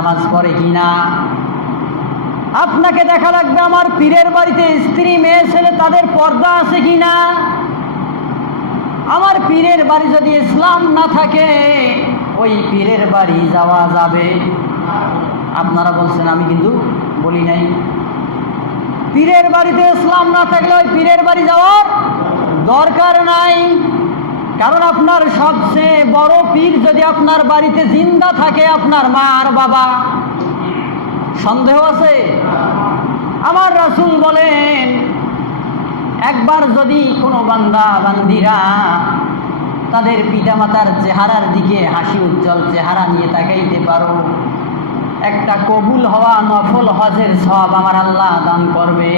নামাজ পড়ে কিনা। আপনাকে দেখা লাগবে আমার পীরের বাড়িতে স্ত্রী মেয়ে ছেলে তাদের পর্দা আছে কিনা। আমার পীরের বাড়ি যদি ইসলাম না থাকে ওই পীরের বাড়ি যাওয়া যাবে। আপনারা বলছেন, আমি কিন্তু বলি নাই। পীরের বাড়িতে ইসলাম না থাকলে ওই পীরের বাড়ি যাওয়ার দরকার নাই। কারণ আপনার সবচেয়ে বড় পীর যদি আপনার বাড়িতে জিন্দা থাকে, আপনার মা আর বাবা, সন্দেহ আছে? আমার রাসূল বলেন, একবার যদি কোনো বান্দা বান্দিরা তাদের পিতামাতার চেহারার দিকে হাসি উজ্জ্বল চেহারা নিয়ে তাকাইতে পারো, একটা কবুল হওয়া নফল হজের সওয়াব আমার আল্লাহ দান করবে।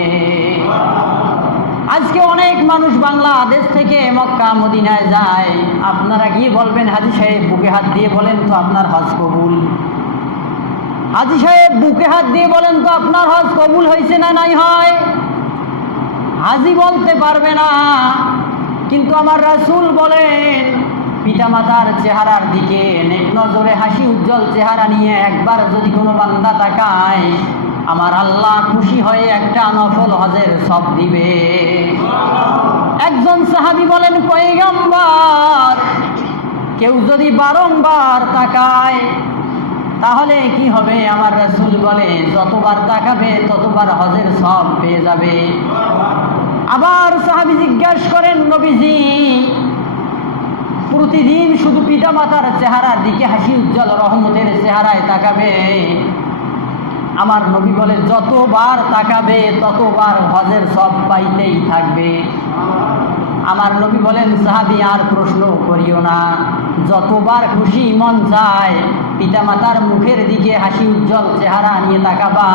আজকে অনেক মানুষ বাংলাদেশ থেকে মক্কা মদিনায় যায়, আপনারা গিয়ে বলবেন হাজী সাহেব বুকে হাত দিয়ে বলেন তো আপনার হজ কবুল। হাজী সাহেব বুকে হাত দিয়ে বলেন তো আপনার হজ কবুল হয়েছে না নাই হয়। হাজী বলতে পারবে না, কিন্তু আমার রাসূল বলেন পিতামাতার চেহারার দিকে নেক নজরে হাসি উজ্জ্বল চেহারা নিয়ে একবার যদি কোনো বান্দা তাকায়, আমার আল্লাহ খুশি হয়ে একটা নফল হজের সওয়াব দিবে। একজন সাহাবী বলেন, পয়গম্বর, কেউ যদি বারংবার তাকায় তাহলে কি হবে? আমার রাসূল বলে, যতবার তাকাবে ততবার হজের সওয়াব পেয়ে যাবে। আবার সাহাবী জিজ্ঞাসা করেন, নবীজি, প্রতিদিন শুধু পিতামাতার চেহারার দিকে হাসি উজ্জ্বল রহমতের চেহারায় তাকাবে? আমার নবী বলে, যতবার তাকাবে ততবার হজের সওয়াব পাইতেই থাকবে। আমার নবী বলেন, সাহাবী আর প্রশ্ন করিও না, যতবার খুশি মন চায় পিতামাতার মুখের দিকে হাসি উজ্জ্বল চেহারা নিয়ে তাকাবা।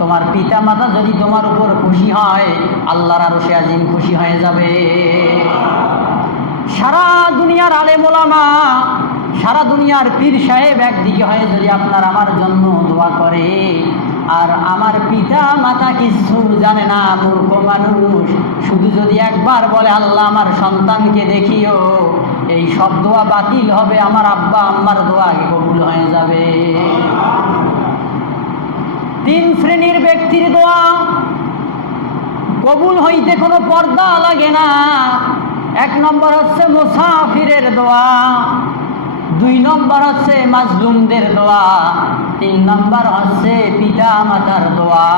তোমার পিতামাতা যদি তোমার উপর খুশি হয়, আল্লাহর আরশে আজিম খুশি হয়ে যাবে। সারা দুনিয়ার আলেম ওলামা, সারা দুনিয়ার পীর সাহেব একদিকে হয়ে যদি আপনার আমার জন্য দোয়া করে, আর আমার পিতা মাতা কিছু জানে না, মূর্খ মানুষ, শুধু যদি একবার বলে আল্লাহ আমার সন্তানকে দেখিও, এই সব দোয়া বাতিল হবে, আমার আব্বা আম্মার দোয়া কবুল হয়ে যাবে। তিন শ্রেণীর ব্যক্তির দোয়া কবুল হইতে কোনো পর্দা লাগে না। এক নম্বর হচ্ছে মুসাফিরের দোয়া, দুই নম্বর হচ্ছে মাজলুমদের দোয়া, তিন নম্বর হচ্ছে পিতা মাতার দোয়া।